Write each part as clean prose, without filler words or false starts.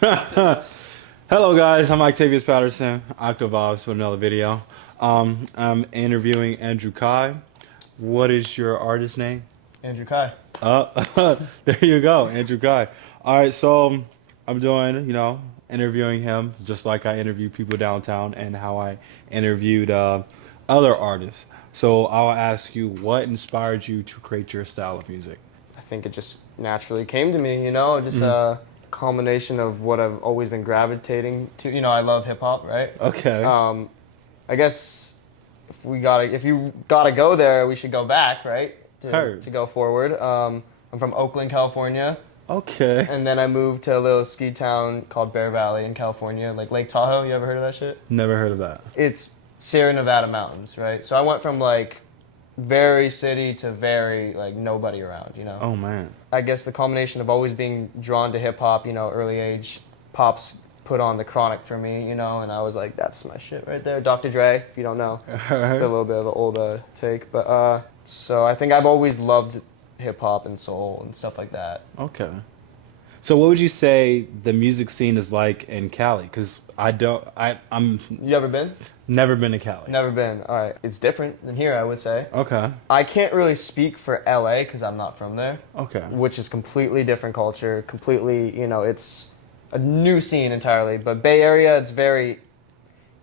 Hello guys, I'm Octavius Patterson, Octavius with another video. I'm interviewing Andrew Kai. What is your artist name? Andrew Kai. There you go, Andrew Kai. All right, so I'm doing, interviewing him just like I interview people downtown and how I interviewed other artists. So I'll ask you, what inspired you to create your style of music? I think it just naturally came to me, just a combination of what I've always been gravitating to. I love hip hop, right? Okay. I guess if you gotta go there, we should go back, right? To go forward. I'm from Oakland, California. Okay. And then I moved to a little ski town called Bear Valley in California, like Lake Tahoe. You ever heard of that shit? Never heard of that. It's Sierra Nevada mountains, right? So I went from like very city to very like nobody around, Oh man. I guess the combination of always being drawn to hip hop, early age, Pops put on the Chronic for me, and I was like, that's my shit right there. Dr. Dre, if you don't know. It's a little bit of an old take, but so I think I've always loved hip hop and soul and stuff like that. Okay. So what would you say the music scene is like in Cali? Because I'm You ever been? never been to Cali. Never been. All right. It's different than here, I would say. Okay. I can't really speak for LA because I'm not from there. Okay. Which is completely different culture, completely, it's a new scene entirely. But Bay Area, it's very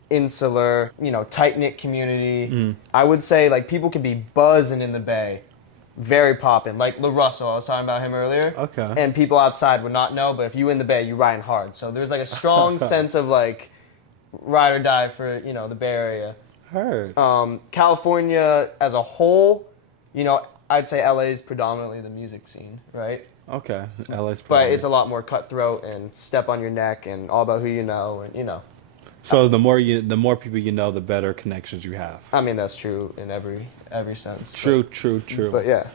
insular, tight-knit community. I would say, like, people can be buzzing in the Bay, very popping. Like La Russell, I was talking about him earlier. Okay. And people outside would not know, but if you in the Bay, you riding hard. So there's, like, a strong sense of, like, ride or die for, the Bay Area. Heard. California as a whole, I'd say LA is predominantly the music scene, right? Okay. LA's But probably. it's a lot more cutthroat and step on your neck and all about who you know and So the more people you know, the better connections you have. I mean that's true in every sense. True. But yeah.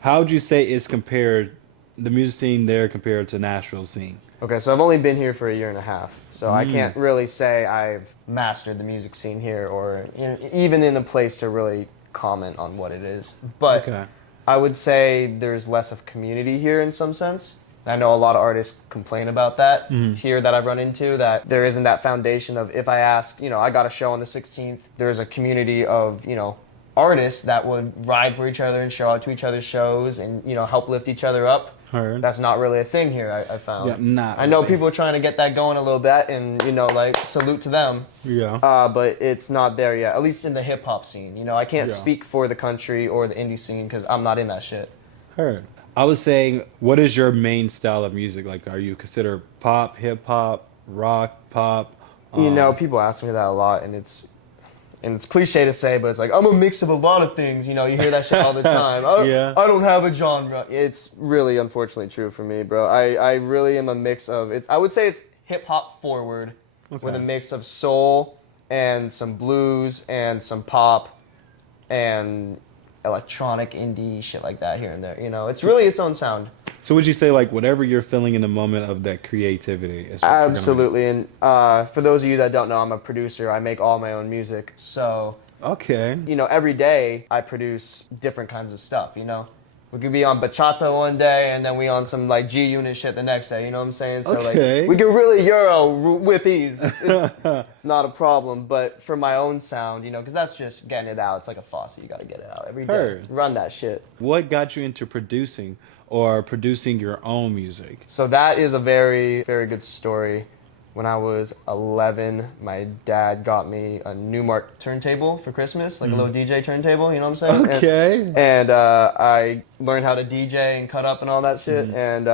How would you say the music scene there compared to Nashville scene? Okay, so I've only been here for a year and a half, so I can't really say I've mastered the music scene here or even in a place to really comment on what it is. But Okay. I would say there's less of community here in some sense. I know a lot of artists complain about that here that I've run into, that there isn't that foundation of if I ask, I got a show on the 16th, there's a community of, artists that would ride for each other and show out to each other's shows and, help lift each other up. Heard. That's not really a thing here, I found. Yeah, not I know really. people are trying to get that going a little bit and, like, salute to them. Yeah. But it's not there yet, at least in the hip-hop scene. I can't Yeah. speak for the country or the indie scene because I'm not in that shit. Heard. I was saying, what is your main style of music? Like, are you considered pop, hip hop, rock, pop? People ask me that a lot, and it's cliche to say, but it's like, I'm a mix of a lot of things. You hear that shit all the time. Yeah. I don't have a genre. It's really, unfortunately, true for me, bro. I really am a mix of it. I would say it's hip-hop forward with a mix of soul and some blues and some pop and electronic indie shit like that here and there. It's really its own sound. So would you say, like, whatever you're feeling in the moment of that creativity is what you're gonna Absolutely. And for those of you that don't know, I'm a producer. I make all my own music. So, make? Okay. every day I produce different kinds of stuff, We could be on bachata one day and then we on some like G Unit shit the next day, you know what I'm saying? So Okay. like we can really Euro with ease. It's not a problem, but for my own sound, because that's just getting it out. It's like a faucet. You got to get it out every day. Heard. Run that shit. What got you into producing or producing your own music? So that is a very, very good story. When I was 11, my dad got me a Newmark turntable for Christmas, like a little DJ turntable, you know what I'm saying? Okay. And I learned how to DJ and cut up and all that shit. And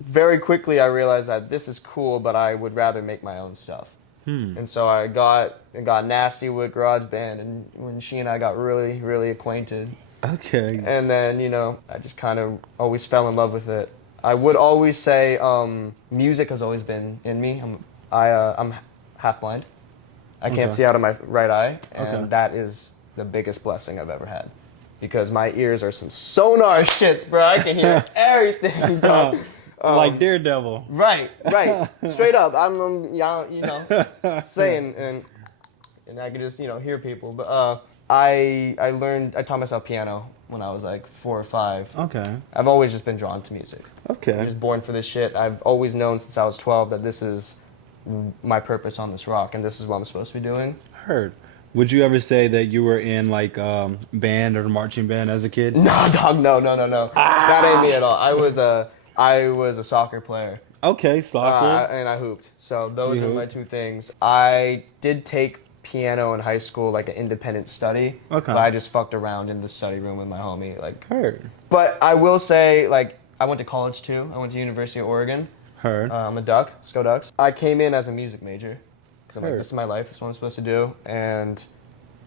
very quickly I realized that this is cool, but I would rather make my own stuff. And so I got nasty with GarageBand, and when she and I got really, really acquainted. Okay. And then, I just kind of always fell in love with it. I would always say music has always been in me. I'm half blind. I can't see out of my right eye, and that is the biggest blessing I've ever had. Because my ears are some sonar shits, bro. I can hear everything, dog. Like Daredevil. Right. Straight up. I'm saying, and I can just, hear people. But I taught myself piano when I was like 4 or 5. Okay. I've always just been drawn to music. I'm Okay. just born for this shit. I've always known since I was 12 that this is my purpose on this rock, and this is what I'm supposed to be doing. Heard. Would you ever say that you were in like band or marching band as a kid? No, dog, no. That ain't me at all. I was a soccer player. Okay, soccer. And I hooped. So those You are my hooped. 2 things. I did take piano in high school, like an independent study. Okay. But I just fucked around in the study room with my homie. Like, Heard. but I will say, like, I went to college too. I went to University of Oregon. Heard. I'm a Duck. Let's go Ducks. I came in as a music major because I'm like, Heard. this is my life. This is what I'm supposed to do. And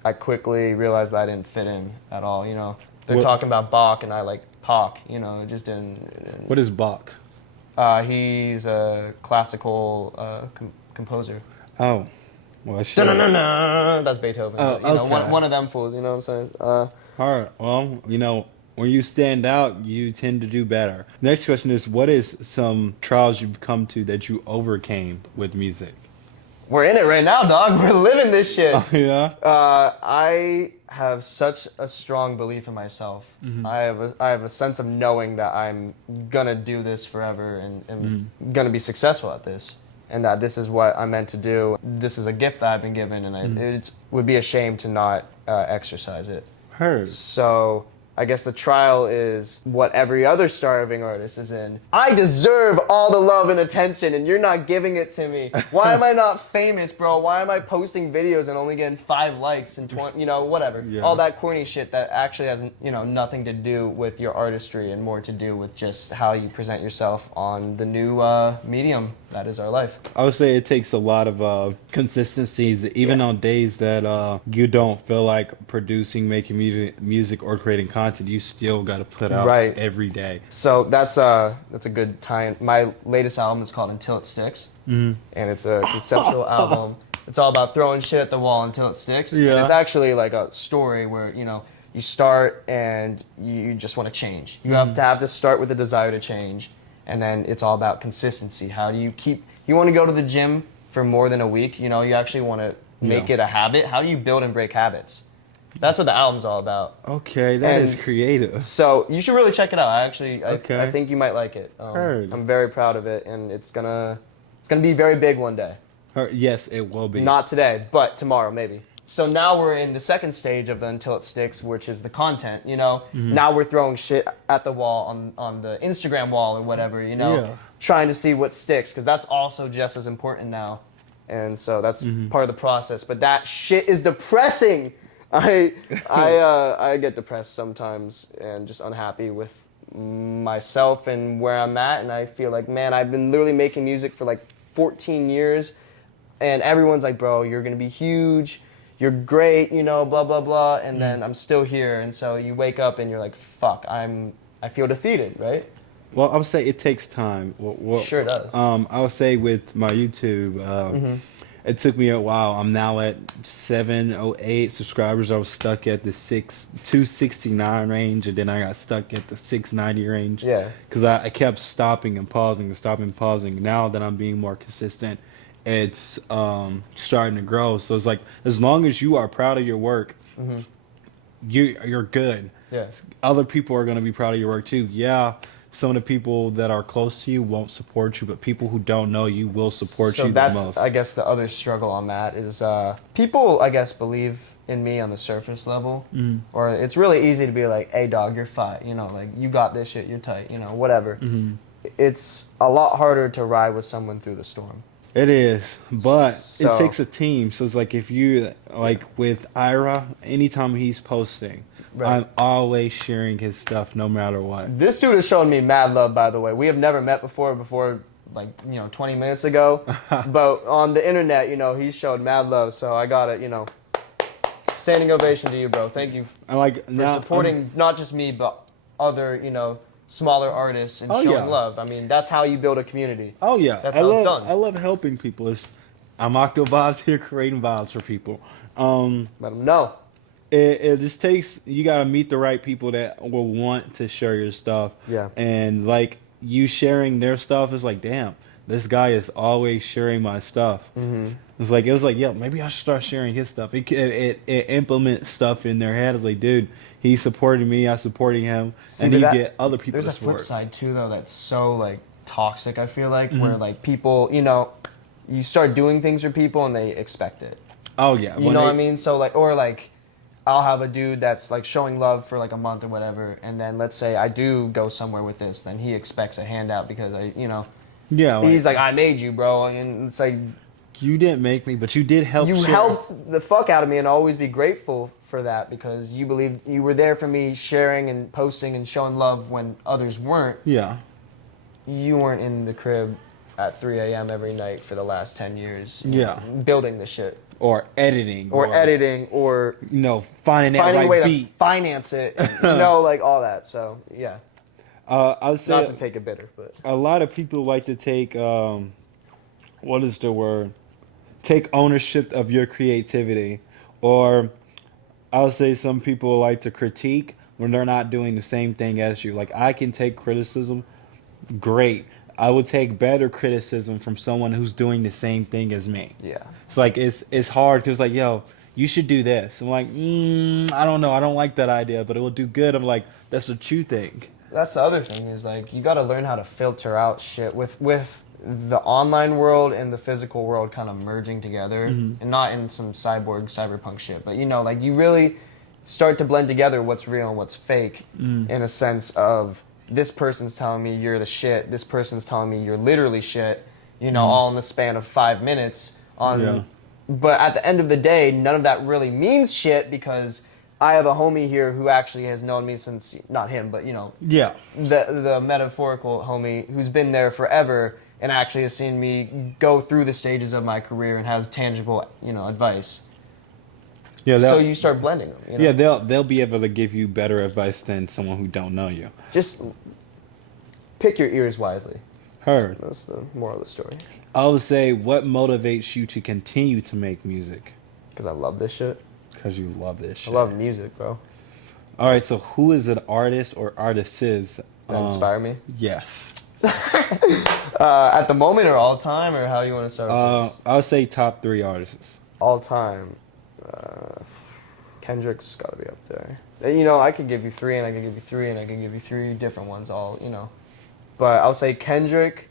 I quickly realized that I didn't fit in at all. You know, they're What- talking about Bach, and I like Bach. You know, it just didn't. What is Bach? He's a classical composer. Oh, well, shit. Da-na-na-na. That's Beethoven. Oh, But, you know, okay. one of them fools. You know what I'm saying? All right. Well, you know, when you stand out, you tend to do better. Next question is, what is some trials you've come to that you overcame with music? We're in it right now, dog. We're living this shit. Oh, yeah. I have such a strong belief in myself. I have a sense of knowing that I'm gonna do this forever and gonna be successful at this, and that this is what I'm meant to do. This is a gift that I've been given, and it would be a shame to not exercise it. Heard. So I guess the trial is what every other starving artist is in. I deserve all the love and attention, and you're not giving it to me. Why am I not famous, bro? Why am I posting videos and only getting 5 likes and 20, you know, whatever. Yeah. All that corny shit that actually has, you know, nothing to do with your artistry and more to do with just how you present yourself on the new medium that is our life. I would say it takes a lot of consistencies, even on days that you don't feel like producing, making music or creating content. You still got to put out Right. every day. So that's a good tie-in. My latest album is called Until It Sticks, and it's a conceptual album. It's all about throwing shit at the wall until it sticks. Yeah. And it's actually like a story where, you know, you start and you just want to change. You have to start with the desire to change, and then it's all about consistency. How do you keep? You want to go to the gym for more than a week. You know, you actually want to make Yeah. it a habit. How do you build and break habits? That's what the album's all about. Okay, that is And creative. So you should really check it out. I Okay. think you might like it. Heard. I'm very proud of it, and it's gonna be very big one day. Yes, it will be. Not today, but tomorrow maybe. So now we're in the second stage of the Until It Sticks, which is the content. You know, now we're throwing shit at the wall on the Instagram wall or whatever. You know, Yeah. trying to see what sticks, because that's also just as important now. And so that's part of the process. But that shit is depressing. I get depressed sometimes and just unhappy with myself and where I'm at, and I feel like, man, I've been literally making music for like 14 years, and everyone's like, bro, you're gonna be huge, you're great, you know, blah blah blah, and then I'm still here, and so you wake up and you're like, fuck, I feel defeated, right? Well, I would say it takes time. Sure it does. I would say with my YouTube, it took me a while. I'm now at 708 subscribers. I was stuck at the 269 range, and then I got stuck at the 690 range. Yeah. Because I kept stopping and pausing and stopping and pausing. Now that I'm being more consistent, it's starting to grow. So it's like, as long as you are proud of your work, you're good. Yeah. Other people are going to be proud of your work too. Yeah, some of the people that are close to you won't support you, but people who don't know you will support you the that's, most. I guess, the other struggle on that is people, I guess, believe in me on the surface level, or it's really easy to be like, hey, dog, you're fine, you know, like, you got this shit, you're tight, you know, whatever. It's a lot harder to ride with someone through the storm. It is, but So- it takes a team. So it's like if you, like with Ira, anytime he's posting, Right. I'm always sharing his stuff no matter what. This dude has shown me mad love, by the way. We have never met before, like, you know, 20 minutes ago. But on the internet, you know, he showed mad love. So I got it, you know. Standing ovation to you, bro. Thank you I like for now, supporting not just me, but other, you know, smaller artists and Oh, showing yeah. love. I mean, that's how you build a community. Oh yeah, That's I how love, it's done. I love helping people. I'm Octo Vibes here, creating vibes for people. Let them know. It just takes, you got to meet the right people that will want to share your stuff. Yeah. And like you sharing their stuff is like, damn, this guy is always sharing my stuff. Mm-hmm. It was like, yo, maybe I should start sharing his stuff. It implements stuff in their head. It's like, dude, he's supporting me, I'm supporting him, and you get other people There's to a flip support. side too, though, that's so like toxic. I feel like where like people, you know, you start doing things for people and they expect it. Oh yeah, You know what I mean? So like, or like, I'll have a dude that's like showing love for like a month or whatever, and then let's say I do go somewhere with this, then he expects a handout because Yeah, he's like, I made you, bro, and it's like, you didn't make me, but you did help. you share. helped the fuck out of me, and always be grateful for that because you believed you were there for me, sharing and posting and showing love when others weren't. Yeah. You weren't in the crib at 3 a.m. every night for the last 10 years. Yeah. Building the shit. Or editing. Or editing, or finding that finding a way right beat. to finance it. Like all that. So, yeah. I would say Not to take it bitter, but. a lot of people like to take, what is the word? Take ownership of your creativity. Or I would say some people like to critique when they're not doing the same thing as you. Like, I can take criticism, great. I would take better criticism from someone who's doing the same thing as me. Yeah. It's like, it's hard because, like, yo, you should do this. I'm like, I don't know. I don't like that idea, but it will do good. I'm like, that's what you think. That's the other thing is, like, you got to learn how to filter out shit with the online world and the physical world kind of merging together, and not in some cyberpunk shit, but like you really start to blend together what's real and what's fake in a sense of this person's telling me you're the shit, this person's telling me you're literally shit, all in the span of 5 minutes but at the end of the day, none of that really means shit because I have a homie here who actually has known me since, not him, but the metaphorical homie who's been there forever and actually has seen me go through the stages of my career and has tangible, advice. Yeah, so you start blending them. Yeah, they'll be able to give you better advice than someone who don't know you. Just pick your ears wisely. Heard. That's the moral of the story. I would say, what motivates you to continue to make music? Because I love this shit. Because you love this shit. I love music, bro. All right, so who is an artist or artists that inspire me? Yes. At the moment or all time, or how you want to start with this? I would say top 3 artists. All time. Kendrick's got to be up there. I could give you 3, and I could give you 3, and I could give you 3 different ones, all. But I'll say Kendrick,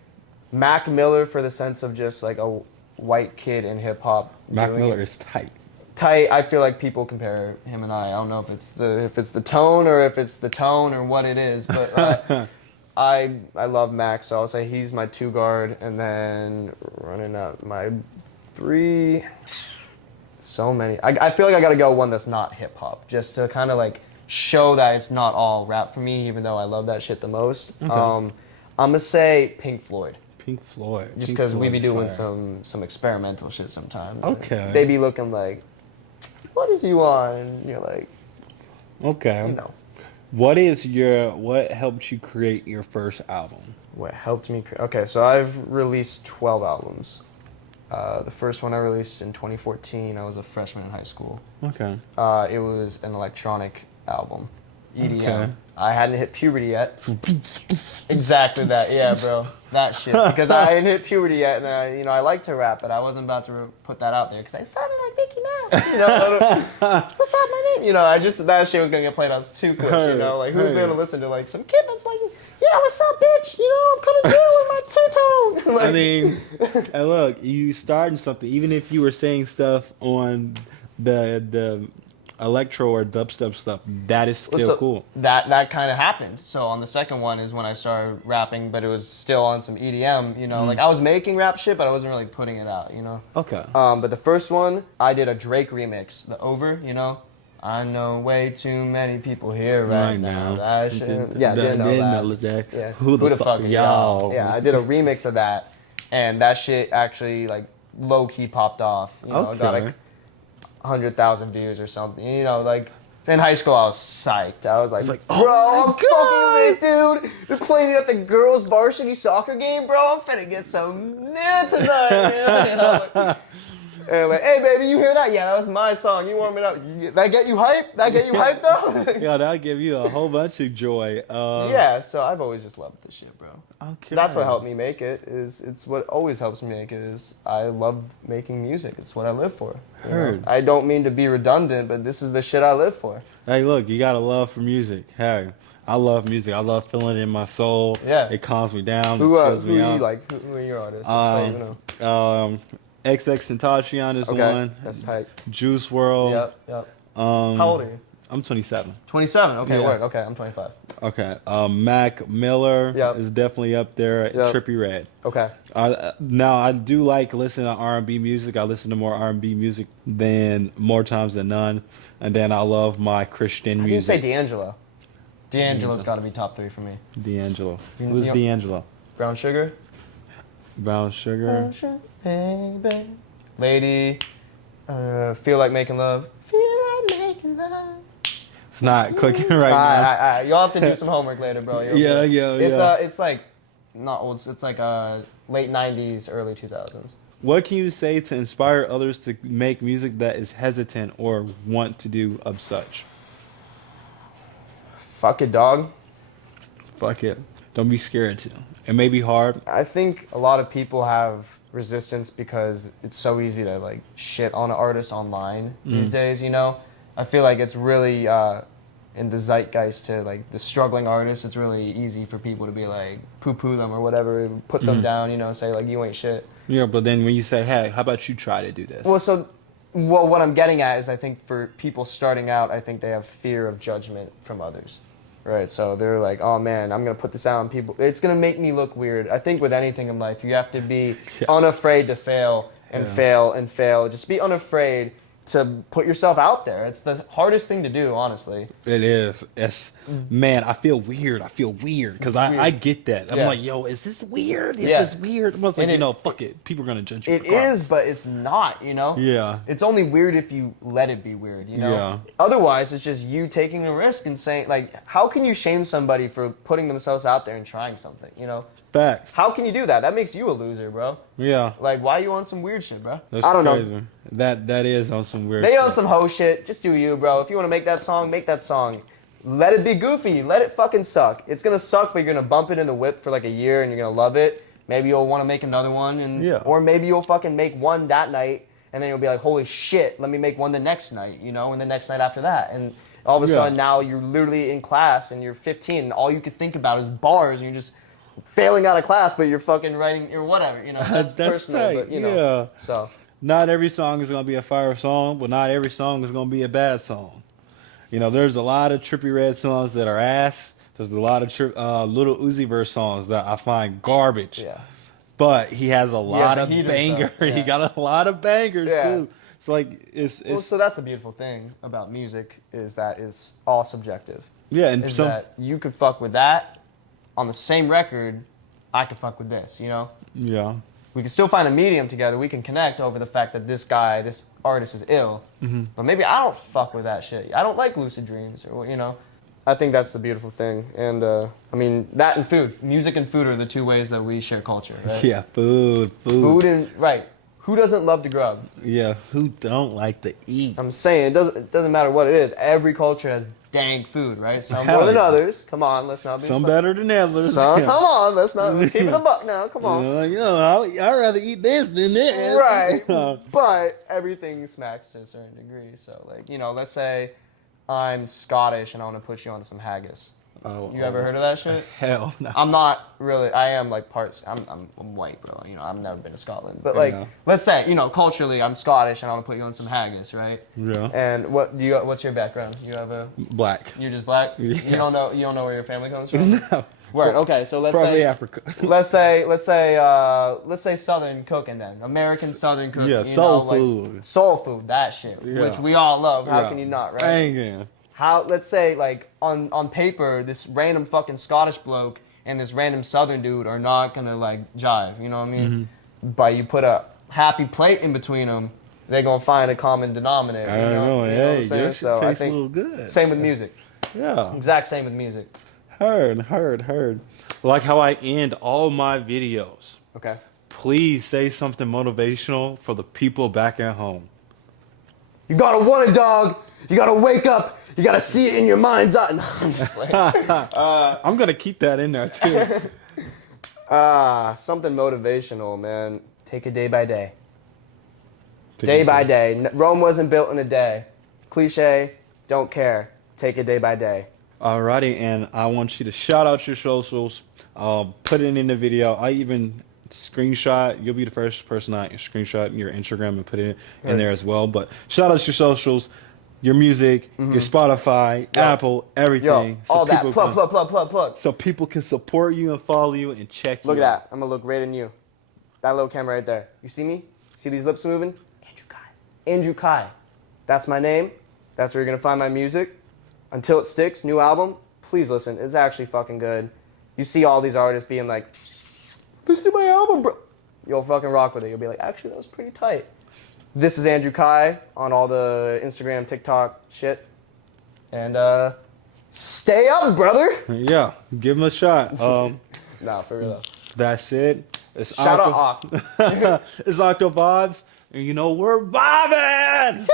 Mac Miller for the sense of just like a white kid in hip hop. Mac Miller is tight. Tight. I feel like people compare him and I don't know if it's the tone or what it is, but I love Mac, so I'll say he's my 2 guard, and then running up my 3. So many. I feel like I gotta go one that's not hip hop, just to kind of like show that it's not all rap for me, even though I love that shit the most. Okay. I'm gonna say Pink Floyd. Pink Floyd. Just because we be doing some experimental shit sometimes. Okay. They be looking like, what is you on? And you're like, okay. What helped you create your first album? What helped me create? Okay, so I've released 12 albums. The first one I released in 2014. I was a freshman in high school. Okay. It was an electronic album, EDM. Okay. I hadn't hit puberty yet. Exactly that, yeah, bro. That shit. Because I hadn't hit puberty yet, and I like to rap, but I wasn't about to put that out there because I sounded like Mickey Mouse. What's up, my name? That shit was gonna get played out too quick. Like who's gonna listen to like some kid that's like, yeah, what's up, bitch? I'm coming through with my two-tone. Like, I mean, and look, you starting something, even if you were saying stuff on the electro or dubstep stuff, that is still cool. That kind of happened. So on the second one is when I started rapping, but it was still on some EDM. Like I was making rap shit, but I wasn't really putting it out. Okay. But the first one, I did a Drake remix, the Over. I know way too many people here right now. That shit. Didn't know that. Yeah. Who the fuck are y'all? Yeah, I did a remix of that, and that shit actually like low key popped off. Okay. Got like 100,000 views or something. Like in high school, I was psyched. I was like, bro, I'm fucking lit, dude. They're playing it at the girls' varsity soccer game, bro. I'm finna get some tonight, man. And like, hey baby, you hear that? Yeah, that was my song. You warm it up. That get you hype? That get you hyped though? Yeah, that'll give you a whole bunch of joy. Yeah, so I've always just loved this shit, bro. Okay. That's what helped me make it. It's what always helps me make it. Is I love making music. It's what I live for. You know? Heard. I don't mean to be redundant, but this is the shit I live for. Hey, look, you got a love for music. Hey, I love music. I love feeling it in my soul. Yeah. It calms me down. Who It chills who me are you out. like? Who are your artists? You know. XX Tentacion is Okay, one. that's tight. Juice World. Yep. Um, How old are you? I'm 27. 27. Okay, Yeah. word. Okay, I'm 25. Okay. Mac Miller Yep. is definitely up there. Yep. Trippie Redd. Okay. Now I do like listening to R&B music. I listen to more R&B music than more times than none. And then I love my Christian I didn't music. say D'Angelo. D'Angelo's got to be top 3 for me. D'Angelo. You Who's know- D'Angelo? Brown Sugar. Brown Sugar. Baby. Lady. Feel Like Making Love. Feel like making love. It's not clicking right now. You'll have to do some homework later, bro. It's like not old. It's like late 90s, early 2000s. What can you say to inspire others to make music that is hesitant or want to do of such? Fuck it, dog. Fuck it. Don't be scared to. It may be hard. I think a lot of people have resistance because it's so easy to like shit on an artist online these days, you know? I feel like it's really in the zeitgeist to like the struggling artists, it's really easy for people to be like poo-poo them or whatever, put them down, you know, say like you ain't shit. Yeah, but then when you say, hey, how about you try to do this? Well, what I'm getting at is I think for people starting out, I think they have fear of judgment from others. Right, so they're like, oh man, I'm going to put this out on people. It's going to make me look weird. I think with anything in life, you have to be unafraid to fail and fail and fail. Just be unafraid to put yourself out there. It's the hardest thing to do, honestly. It is. Man, I feel weird. Because I get that. I'm like, yo, is this weird? Is this weird? I'm like, fuck it. People are going to judge you. It is, but it's not, you know? Yeah. It's only weird if you let it be weird, you know? Yeah. Otherwise, it's just you taking a risk and saying, like, how can you shame somebody for putting themselves out there and trying something, you know? Facts. How can you do that? That makes you a loser, bro. Yeah. Like, why are you on some weird shit, bro? That's I don't crazy. know. That is on some weird They shit. on some hoe shit. Just do you, bro. If you want to make that song, make that song. Let it be goofy. Let it fucking suck. It's going to suck, but you're going to bump it in the whip for like a year and you're going to love it. Maybe you'll want to make another one. Or maybe you'll fucking make one that night and then you'll be like, holy shit, let me make one the next night, you know, and the next night after that. And all of a sudden now you're literally in class and you're 15 and all you can think about is bars and you're just failing out of class, but you're fucking writing or whatever, you know. That's personal, tight. but you know. So not every song is gonna be a fire song, but not every song is gonna be a bad song. You know, there's a lot of Trippie Redd songs that are ass. There's a lot of Little Uzi Vert songs that I find garbage. yeah, But he has a lot of heater bangers. stuff, yeah. He got a lot of bangers too. It's like it's well, so that's the beautiful thing about music is that it's all subjective. yeah, and Is some that you could fuck with that on the same record, I could fuck with this, you know? yeah. We can still find a medium together. We can connect over the fact that this artist is ill. But maybe I don't fuck with that shit. I don't like lucid dreams or, you know. I think that's the beautiful thing. And, I mean, that and food. Music and food are the two ways that we share culture, right? Yeah, food. Food and, right. Who doesn't love to grub? Yeah, who don't like to eat? I'm saying, it doesn't matter what it is. Every culture has dank food, right? Some more than yeah. others. Come on, let's not be Some better than others. Some, come on, let's keep it a buck now. Come on. I'd rather eat this than this. Right. But everything smacks to a certain degree. So, like, you know, let's say I'm Scottish and I want to put you onto some haggis. You ever heard of that shit? Hell no. I'm not really. I am like parts. I'm white, bro. You know, I've never been to Scotland. But like, let's say, you know, culturally, I'm Scottish and I want to put you on some haggis, right? Yeah. And what's your background? You have a Black. You're just black. Yeah. You don't know where your family comes from. No. Word. Okay, so let's Probably say Africa. let's say Southern cooking then. American Southern cooking. Yeah, you soul know, like, food. Soul food, that shit, Yeah. which we all love. How Yeah. can you not, right? Banging. Let's say like on paper, this random fucking Scottish bloke and this random Southern dude are not gonna like jive. You know what I mean? But you put a happy plate in between them, they're gonna find a common denominator. I know. what I'm Hey, saying? your shit So I tastes a think little good. same with music. Yeah. Exact same with music. Heard. Like how I end all my videos. Okay. please say something motivational for the people back at home. You gotta want it, dog. You gotta wake up. You gotta see it in your mind's eye. No, I'm just playing. I'm gonna keep that in there too. Something motivational, man. Take it day by day. Day by day. Rome wasn't built in a day. Cliche, don't care. Take it day by day. Alrighty, and I want you to shout out your socials. Put it in the video. I even screenshot. You'll be the first person I screenshot your Instagram and put it in there as well. But shout out your socials, your music, your Spotify, Apple, everything. Yo, all that. Plug. So people can support you and follow you and check you Look at out. that. I'm gonna look right in you. That little camera right there. You see me? See these lips moving? Andrew Kai. Andrew Kai. That's my name. That's where you're gonna find my music. Until It Sticks, new album. Please listen. It's actually fucking good. You see all these artists being like, listen to my album, bro. You'll fucking rock with it. You'll be like, actually, that was pretty tight. This is Andrew Kai on all the Instagram, TikTok shit. And stay up, brother. Yeah, give him a shot. Nah, for real. That's it. It's Shout out Oct. It's Octo Vibes, and you know we're vibing.